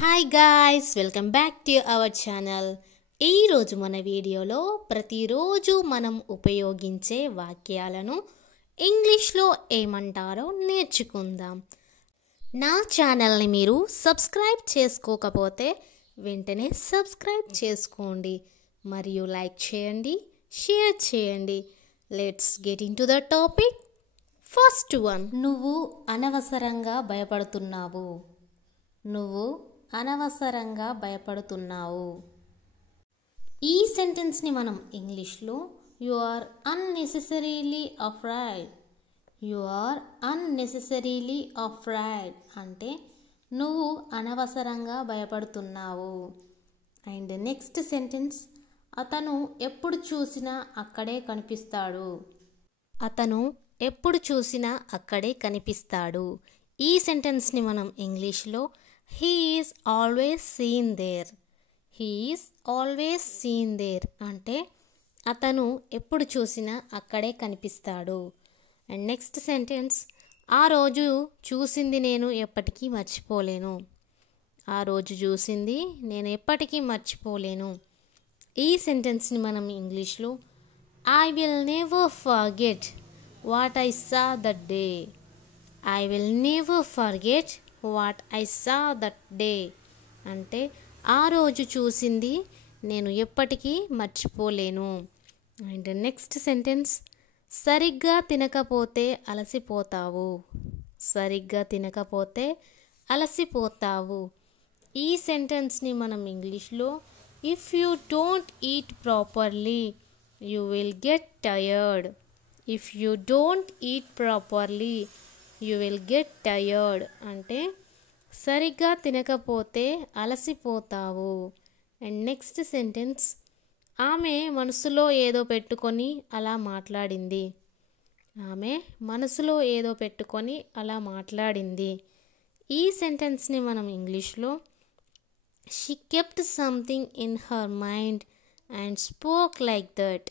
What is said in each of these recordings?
Hi guys, welcome back to our channel. ఈరోజు మన వీడియోలో ప్రతిరోజు మనం ఉపయోగించే వాక్యాలను ఇంగ్లీష్లో ఏమంటారో నేర్చుకుందాం. నా ఛానల్ని మీరు సబ్స్క్రైబ్ చేసుకోకపోతే వెంటనే సబ్స్క్రైబ్ చేసుకోండి మరియు లైక్ చేయండి, షేర్ చేయండి. Let's get in to the topic. First one, నువ్వు అనవసరంగా భయపడుతున్నావు. నువ్వు అనవసరంగా భయపడుతున్నావు. ఈ సెంటెన్స్ని మనం ఇంగ్లీష్లో you are unnecessarily afraid. You are unnecessarily afraid అంటే నువ్వు అనవసరంగా భయపడుతున్నావు. అండ్ నెక్స్ట్ సెంటెన్స్, అతను ఎప్పుడు చూసినా అక్కడే కనిపిస్తాడు. అతను ఎప్పుడు చూసినా అక్కడే కనిపిస్తాడు. ఈ సెంటెన్స్ని మనం ఇంగ్లీష్లో he is always seen there. he is always seen there అంటే అతను ఎప్పుడు చూసినా అక్కడే కనిపిస్తాడు. అండ్ నెక్స్ట్ సెంటెన్స్, ఆ రోజు చూసింది నేను ఎప్పటికీ మర్చిపోలేను. ఆ రోజు చూసింది నేను ఎప్పటికీ మర్చిపోలేను. ఈ సెంటెన్స్ని మనం ఇంగ్లీష్లో I will never forget what I saw that day. I will never forget what I saw that day అంటే ఆ రోజు చూసింది నేను ఎప్పటికీ మర్చిపోలేను. అండ్ నెక్స్ట్ సెంటెన్స్, సరిగ్గా తినకపోతే అలసిపోతావు. సరిగ్గా తినకపోతే అలసిపోతావు. ఈ సెంటెన్స్ని మనం ఇంగ్లీష్లో if you don't eat properly you will get tired. If you don't eat properly you will get tired అంటే సరిగ్గా తినకపోతే అలసిపోతావు. అండ్ నెక్స్ట్ సెంటెన్స్, ఆమె మనసులో ఏదో పెట్టుకొని అలా మాట్లాడింది. ఆమె మనసులో ఏదో పెట్టుకొని అలా మాట్లాడింది. ఈ సెంటెన్స్ని మనం ఇంగ్లీష్లో she kept something in her mind and spoke like that.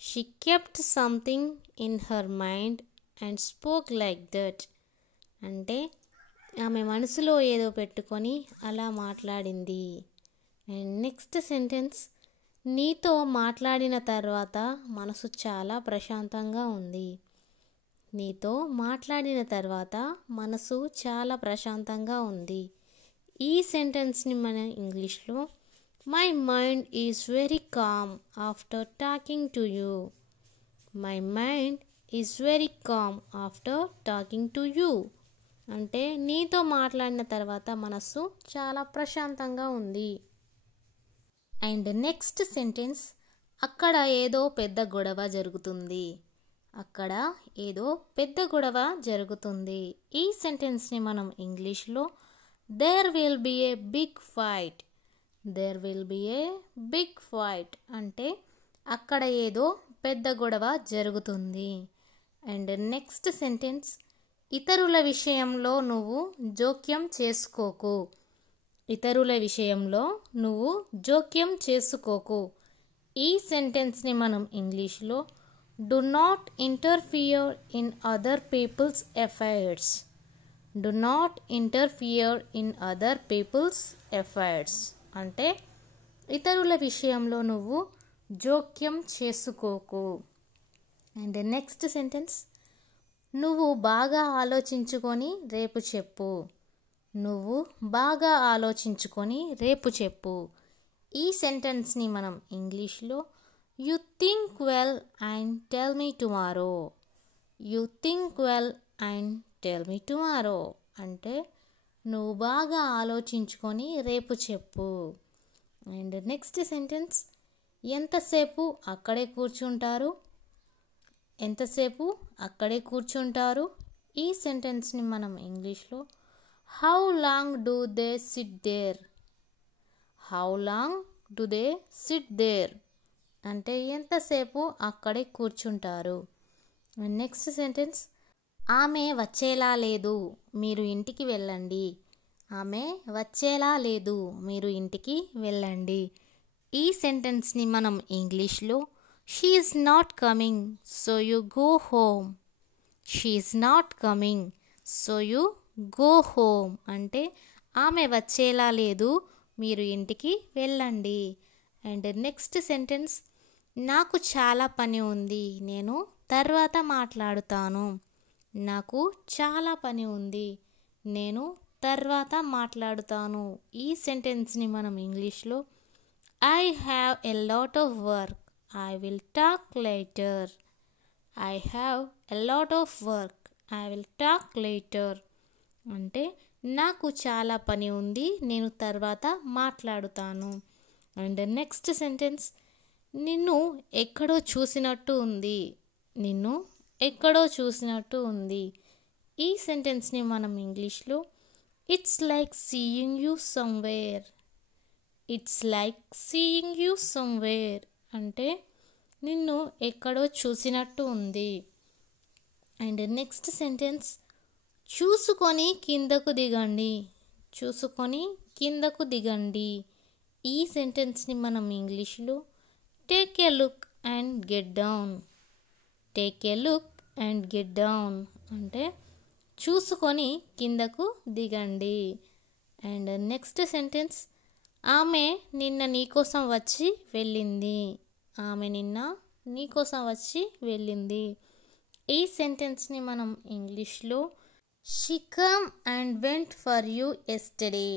She kept something in her mind and spoke like that అంటే ఆమె మనసులో ఏదో పెట్టుకొని అలా మాట్లాడింది. అండ్ నెక్స్ట్ సెంటెన్స్, నీతో మాట్లాడిన తర్వాత మనసు చాలా ప్రశాంతంగా ఉంది. నీతో మాట్లాడిన తర్వాత మనసు చాలా ప్రశాంతంగా ఉంది. ఈ సెంటెన్స్ని మన ఇంగ్లీష్లో my mind is very calm after talking to you. My mind is very calm after talking to you అంటే నీతో మాట్లాడిన తర్వాత మనస్సు చాలా ప్రశాంతంగా ఉంది. అండ్ నెక్స్ట్ సెంటెన్స్, అక్కడ ఏదో పెద్ద గొడవ జరుగుతుంది. అక్కడ ఏదో పెద్ద గొడవ జరుగుతుంది. ఈ సెంటెన్స్ని మనం ఇంగ్లీష్లో there will be a big fight. There will be a big fight అంటే అక్కడ ఏదో పెద్ద గొడవ జరుగుతుంది. అండ్ నెక్స్ట్ సెంటెన్స్, ఇతరుల విషయంలో నువ్వు జోక్యం చేసుకోకు. ఇతరుల విషయంలో నువ్వు జోక్యం చేసుకోకు. ఈ సెంటెన్స్ని మనం ఇంగ్లీష్లో do not interfere in other people's affairs. Do not interfere in other people's affairs అంటే ఇతరుల విషయంలో నువ్వు జోక్యం చేసుకోకు. అండ్ నెక్స్ట్ సెంటెన్స్, నువ్వు బాగా ఆలోచించుకొని రేపు చెప్పు. నువ్వు బాగా ఆలోచించుకొని రేపు చెప్పు. ఈ సెంటెన్స్ని మనం ఇంగ్లీష్లో you think well and tell me tomorrow. You think well and tell me tomorrow అంటే నువ్వు బాగా ఆలోచించుకొని రేపు చెప్పు. అండ్ నెక్స్ట్ సెంటెన్స్, ఎంతసేపు అక్కడే కూర్చుంటారు. ఎంతసేపు అక్కడే కూర్చుంటారు. ఈ సెంటెన్స్ని మనం ఇంగ్లీష్లో how long do they sit there. How long do they sit there అంటే ఎంతసేపు అక్కడే కూర్చుంటారు. నెక్స్ట్ సెంటెన్స్, ఆమె వచ్చేలా లేదు, మీరు ఇంటికి వెళ్ళండి. ఆమె వచ్చేలా లేదు, మీరు ఇంటికి వెళ్ళండి. ఈ సెంటెన్స్ని మనం ఇంగ్లీష్లో she is not coming so you go home. She is not coming so you go home అంటే ఆమె వచ్చేలా లేదు, మీరు ఇంటికి వెళ్ళండి. అండ్ నెక్స్ట్ సెంటెన్స్, నాకు చాలా పని ఉంది, నేను తర్వాత మాట్లాడుతాను. నాకు చాలా పని ఉంది, నేను తర్వాత మాట్లాడుతాను. ఈ సెంటెన్స్ని మనం ఇంగ్లీష్లో I have a lot of work, I will talk later. I have a lot of work, I will talk later అంటే నాకు చాలా పని ఉంది, నేను తర్వాత మాట్లాడుతాను. అండ్ నెక్స్ట్ సెంటెన్స్, నిన్ను ఎక్కడో చూసినట్టు ఉంది, నిన్ను ఎక్కడో చూసినట్టు ఉంది. ఈ సెంటెన్స్ని మనం ఇంగ్లీష్లో it's like seeing you somewhere. It's like seeing you somewhere అంటే నిన్ను ఎక్కడో చూసినట్టు ఉంది. అండ్ నెక్స్ట్ సెంటెన్స్, చూసుకొని కిందకు దిగండి, చూసుకొని కిందకు దిగండి. ఈ సెంటెన్స్ని మనం ఇంగ్లీష్లో take a look and get down. Take a look and get down అంటే చూసుకొని కిందకు దిగండి. అండ్ నెక్స్ట్ సెంటెన్స్, ఆమె నిన్న నీకోసం వచ్చి వెళ్ళింది. ఆమె నిన్న నీకోసం వచ్చి వెళ్ళింది. ఈ సెంటెన్స్ని మనం ఇంగ్లీష్లో she come and went for you yesterday.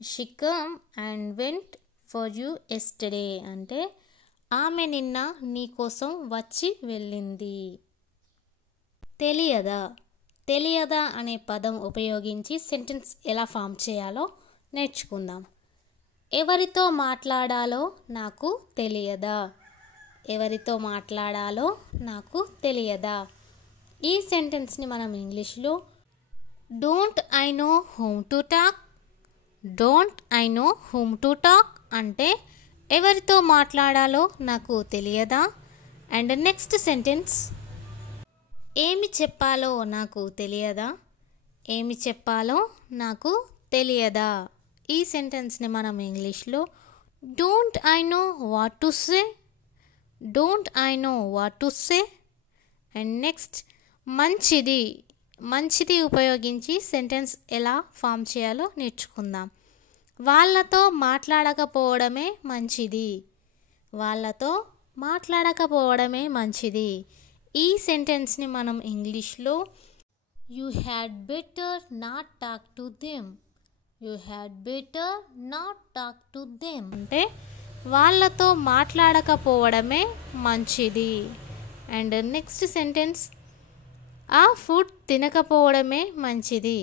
She come and went for you yesterday అంటే ఆమె నిన్న నీకోసం వచ్చి వెళ్ళింది. తెలియదా, తెలియదా అనే పదం ఉపయోగించి సెంటెన్స్ ఎలా ఫామ్ చేయాలో నేర్చుకుందాం. ఎవరితో మాట్లాడాలో నాకు తెలియదా, ఎవరితో మాట్లాడాలో నాకు తెలియదా. ఈ సెంటెన్స్ని మనం ఇంగ్లీష్లో don't I know whom to talk. Don't I know whom to talk అంటే ఎవరితో మాట్లాడాలో నాకు తెలియదా. అండ్ నెక్స్ట్ సెంటెన్స్, ఏమి చెప్పాలో నాకు తెలియదా, ఏమి చెప్పాలో నాకు తెలియదా. ఈ సెంటెన్స్ని మనం ఇంగ్లీష్లో don't I know what to say. Don't I know what to say. And next, మంచిది, మంచిది ఉపయోగించి సెంటెన్స్ ఎలా ఫామ్ చేయాలో నేర్చుకుందాం. వాళ్ళతో మాట్లాడకపోవడమే మంచిది, వాళ్ళతో మాట్లాడకపోవడమే మంచిది. ఈ సెంటెన్స్ని మనం ఇంగ్లీష్లో you had better not talk to them. You had better not talk to them అంటే వాళ్ళతో మాట్లాడకపోవడమే మంచిది. అండ్ నెక్స్ట్ సెంటెన్స్, ఆ ఫుడ్ తినకపోవడమే మంచిది.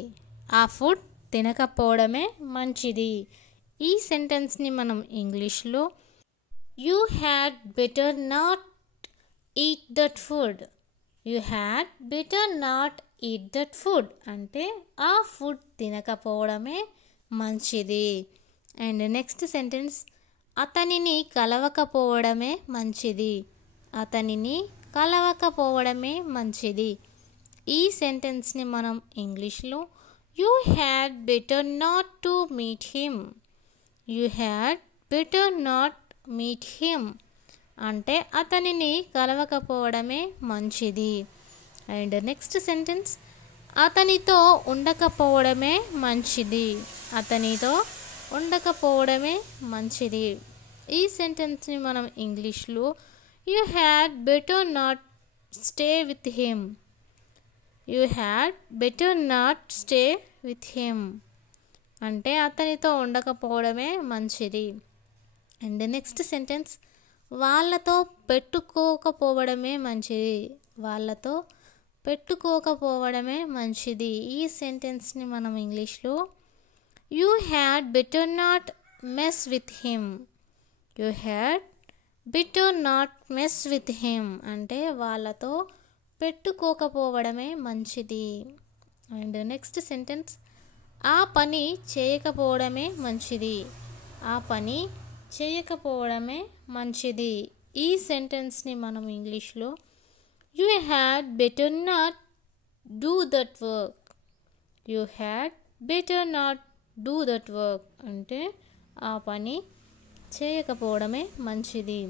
ఆ ఫుడ్ తినకపోవడమే మంచిది. ఈ సెంటెన్స్ని మనం ఇంగ్లీష్లో you had better not eat that food. You had better not eat that food అంటే ఆ ఫుడ్ తినకపోవడమే మంచిది. అండ్ నెక్స్ట్ సెంటెన్స్, అతనిని కలవకపోవడమే మంచిది. అతనిని కలవకపోవడమే మంచిది. ఈ సెంటెన్స్ని మనం ఇంగ్లీష్లో you had better not to meet him. You had better not meet him అంటే అతనిని కలవకపోవడమే మంచిది. అండ్ నెక్స్ట్ సెంటెన్స్, అతనితో ఉండకపోవడమే మంచిది. అతనితో ఉండకపోవడమే మంచిది. ఈ సెంటెన్స్ని మనం ఇంగ్లీష్లో you had better not stay with him. You had better not stay with him అంటే అతనితో ఉండకపోవడమే మంచిది. అండ్ నెక్స్ట్ సెంటెన్స్, వాళ్ళతో పెట్టుకోకపోవడమే మంచిది. వాళ్ళతో పెట్టుకోకపోవడమే మంచిది. ఈ సెంటెన్స్ని మనం ఇంగ్లీష్లో you had better not mess with him. You had better not mess with him అంటే వాళ్ళతో పెట్టుకోకపోవడమే మంచిది. అండ్ నెక్స్ట్ సెంటెన్స్, ఆ పని చేయకపోవడమే మంచిది. ఆ పని చేయకపోవడమే మంచిది. ఈ సెంటెన్స్ని మనం ఇంగ్లీష్లో you had better not do that work. You had better not do that work అంటే ఆ పని చేయకపోవడమే మంచిది.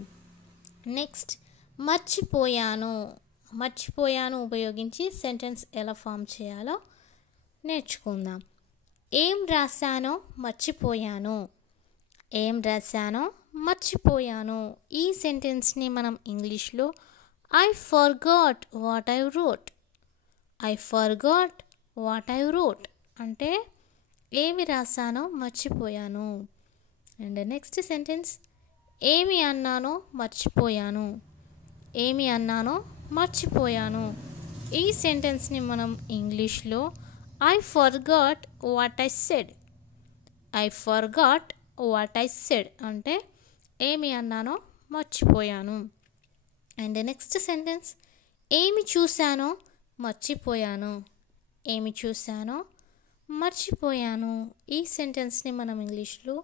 నెక్స్ట్, మర్చిపోయాను. మర్చిపోయాను ఉపయోగించి సెంటెన్స్ ఎలా ఫామ్ చేయాలో నేర్చుకుందాం. ఏం రాశానో మర్చిపోయాను. ఏం రాశానో మర్చిపోయాను. ఈ సెంటెన్స్ని మనం ఇంగ్లీష్లో I forgot what I wrote. I forgot what I wrote అంటే ఏమి రాశానో మర్చిపోయాను. అండ్ నెక్స్ట్ సెంటెన్స్ ఏమి అన్నానో మర్చిపోయాను. ఏమి అన్నానో మర్చిపోయాను. ఈ సెంటెన్స్ని మనం ఇంగ్లీష్లో I forgot what I said. I forgot what I said అంటే ఏమి అన్నానో మర్చిపోయాను. అండ్ నెక్స్ట్ సెంటెన్స్ ఏమి చూశానో మర్చిపోయాను. ఏమి చూశానో మర్చిపోయాను. ఈ సెంటెన్స్ని మనం ఇంగ్లీష్లో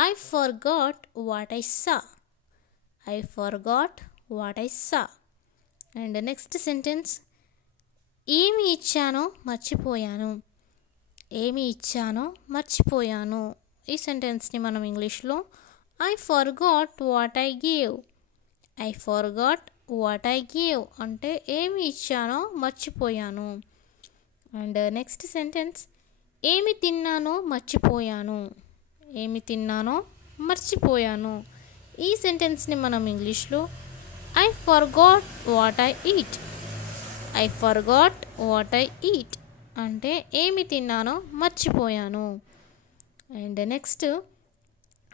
I forgot what I saw. I forgot what I saw. And next sentence ఏమి ఇచ్చానో మర్చిపోయాను. ఏమి ఇచ్చానో మర్చిపోయాను. ఈ సెంటెన్స్ని మనం ఇంగ్లీష్లో I forgot what I gave. I forgot what I gave అంటే ఏమి ఇచ్చానో మర్చిపోయాను. అండ్ నెక్స్ట్ సెంటెన్స్ ఏమి తిన్నానో మర్చిపోయాను. ఏమి తిన్నానో మర్చిపోయాను. ఈ సెంటెన్స్ని మనం ఇంగ్లీష్లో I forgot what I eat. I forgot what I eat అంటే ఏమి తిన్నానో మర్చిపోయాను. అండ్ నెక్స్ట్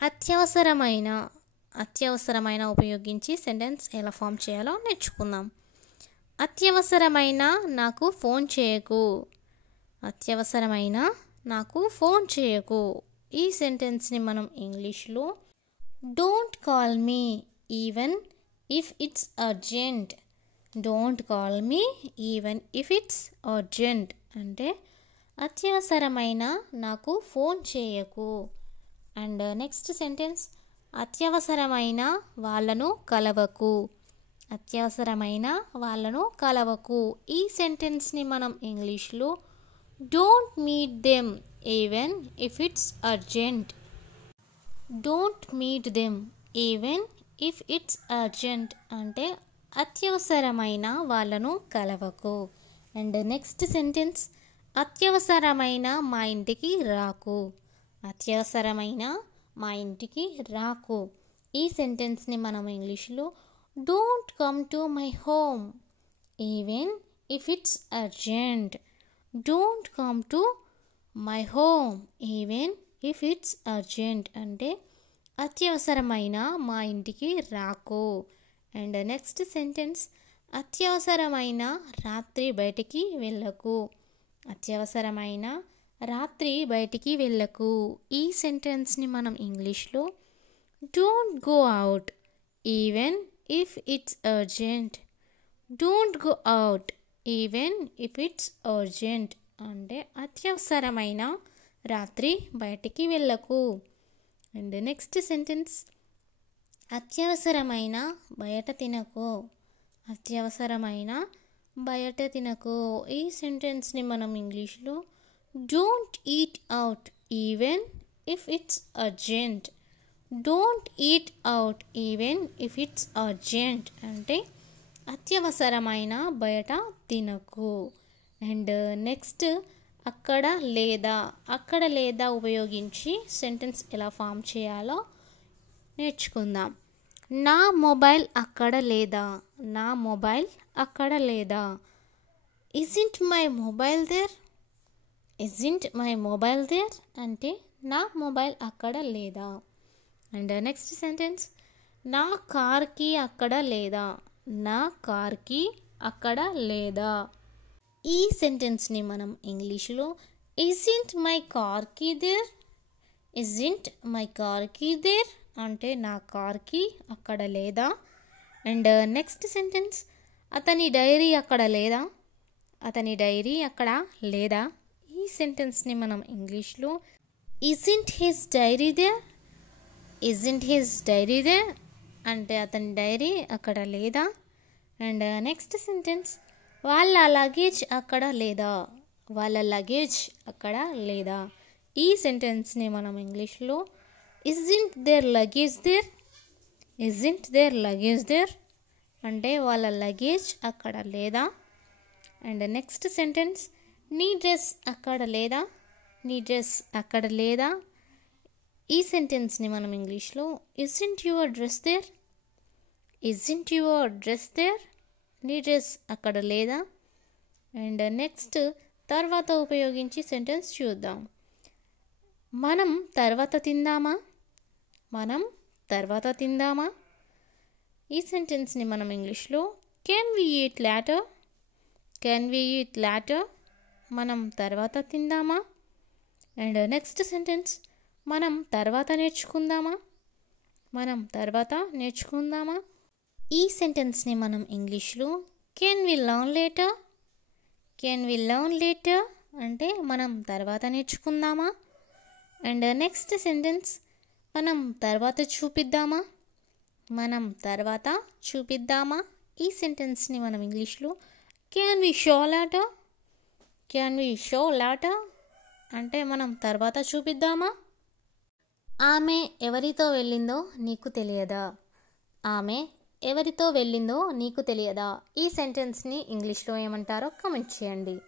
అత్యవసరమైన. అత్యవసరమైన ఉపయోగించి సెంటెన్స్ ఎలా ఫామ్ చేయాలో నేర్చుకుందాం. అత్యవసరమైన నాకు ఫోన్ చేయకు. అత్యవసరమైన నాకు ఫోన్ చేయకు. ఈ సెంటెన్స్ని మనం ఇంగ్లీష్లో don't call me even if it's urgent. Don't call me even if it's urgent అంటే అత్యవసరమైన నాకు ఫోన్ చేయకు. అండ్ నెక్స్ట్ సెంటెన్స్ అత్యవసరమైన వాళ్ళను కలవకు. అత్యవసరమైన వాళ్ళను కలవకు. ఈ సెంటెన్స్ని మనం ఇంగ్లీష్లో don't meet them even if it's urgent. Don't meet them even if it's urgent అంటే అత్యవసరమైన వాళ్ళను కలవకు. అండ్ నెక్స్ట్ సెంటెన్స్ అత్యవసరమైన మా ఇంటికి రాకు. అత్యవసరమైన మా ఇంటికి రాకు. ఈ సెంటెన్స్ని మనం ఇంగ్లీష్లో don't come to my home even if it's urgent. Don't come to my home even if it's urgent అంటే అత్యవసరమైన మా ఇంటికి రాకు. అండ్ నెక్స్ట్ సెంటెన్స్ అత్యవసరమైన రాత్రి బయటికి వెళ్ళకు. అత్యవసరమైన రాత్రి బయటికి వెళ్ళకు. ఈ సెంటెన్స్ని మనం ఇంగ్లీష్లో don't go out even if it's urgent. Don't go out even if it's urgent అంటే అత్యవసరమైన రాత్రి బయటికి వెళ్ళకు. అండ్ నెక్స్ట్ సెంటెన్స్ అత్యవసరమైన బయట తినకు. అత్యవసరమైన బయట తినకు. ఈ సెంటెన్స్ని మనం ఇంగ్లీష్లో don't eat out even if it's urgent. Don't eat out even if it's urgent అంటే అత్యవసరమైన బయట తినకు. అండ్ నెక్స్ట్ అక్కడ లేదా. అక్కడ లేదా ఉపయోగించి సెంటెన్స్ ఎలా ఫామ్ చేయాలో నేర్చుకుందాం. నా మొబైల్ అక్కడ లేదా. నా మొబైల్ అక్కడ లేదా. Isn't my mobile there. Isn't my mobile there అంటే నా మొబైల్ అక్కడ లేదా. అండ్ నెక్స్ట్ సెంటెన్స్ నా కార్కి అక్కడ లేదా. నా కార్కి అక్కడ లేదా. ఈ సెంటెన్స్ని మనం ఇంగ్లీష్లో ఇజింట్ మై కార్కి దేర్. ఇజింట్ మై కార్కి దేర్ అంటే నా కార్కి అక్కడ లేదా. అండ్ నెక్స్ట్ సెంటెన్స్ అతని డైరీ అక్కడ లేదా. అతని డైరీ అక్కడ లేదా. ఈ సెంటెన్స్ని మనం ఇంగ్లీష్లో isn't his diary there. Isn't his diary there అంటే అతని డైరీ అక్కడ లేదా. అండ్ నెక్స్ట్ సెంటెన్స్ వాళ్ళ లగేజ్ అక్కడ లేదా. వాళ్ళ లగేజ్ అక్కడ లేదా. ఈ సెంటెన్స్ని మనం ఇంగ్లీష్లో isn't their luggage there. Isn't their luggage there అంటే వాళ్ళ లగేజ్ అక్కడ లేదా. అండ్ నెక్స్ట్ సెంటెన్స్ నీ డ్రెస్ అక్కడ లేదా. నీ డ్రెస్ అక్కడ లేదా? ఈ సెంటెన్స్ని మనం ఇంగ్లీష్లో isn't your dress there? Isn't your dress there? నీ డ్రెస్ అక్కడ లేదా? అండ్ నెక్స్ట్ తర్వాత ఉపయోగించి సెంటెన్స్ చూద్దాం. మనం తర్వాత తిందామా? మనం తర్వాత తిందామా? ఈ సెంటెన్స్ని మనం ఇంగ్లీష్లో can we eat later? Can we eat later? మనం తర్వాత తిందామా? అండ్ నెక్స్ట్ సెంటెన్స్ మనం తర్వాత నేర్చుకుందామా? మనం తర్వాత నేర్చుకుందామా? ఈ సెంటెన్స్ని మనం ఇంగ్లీష్లో can we learn later? Can we learn later అంటే మనం తర్వాత నేర్చుకుందామా? అండ్ నెక్స్ట్ సెంటెన్స్ మనం తర్వాత చూపిద్దామా? మనం తర్వాత చూపిద్దామా? ఈ సెంటెన్స్ని మనం ఇంగ్లీష్లో can we show later? Can we show later అంటే మనం తర్వాత చూపిద్దామా? ఆమె ఎవరితో వెళ్ళిందో నీకు తెలియదా? ఆమె ఎవరితో వెళ్ళిందో నీకు తెలియదా? ఈ సెంటెన్స్ని ఇంగ్లీష్లో ఏమంటారో కామెంట్ చేయండి.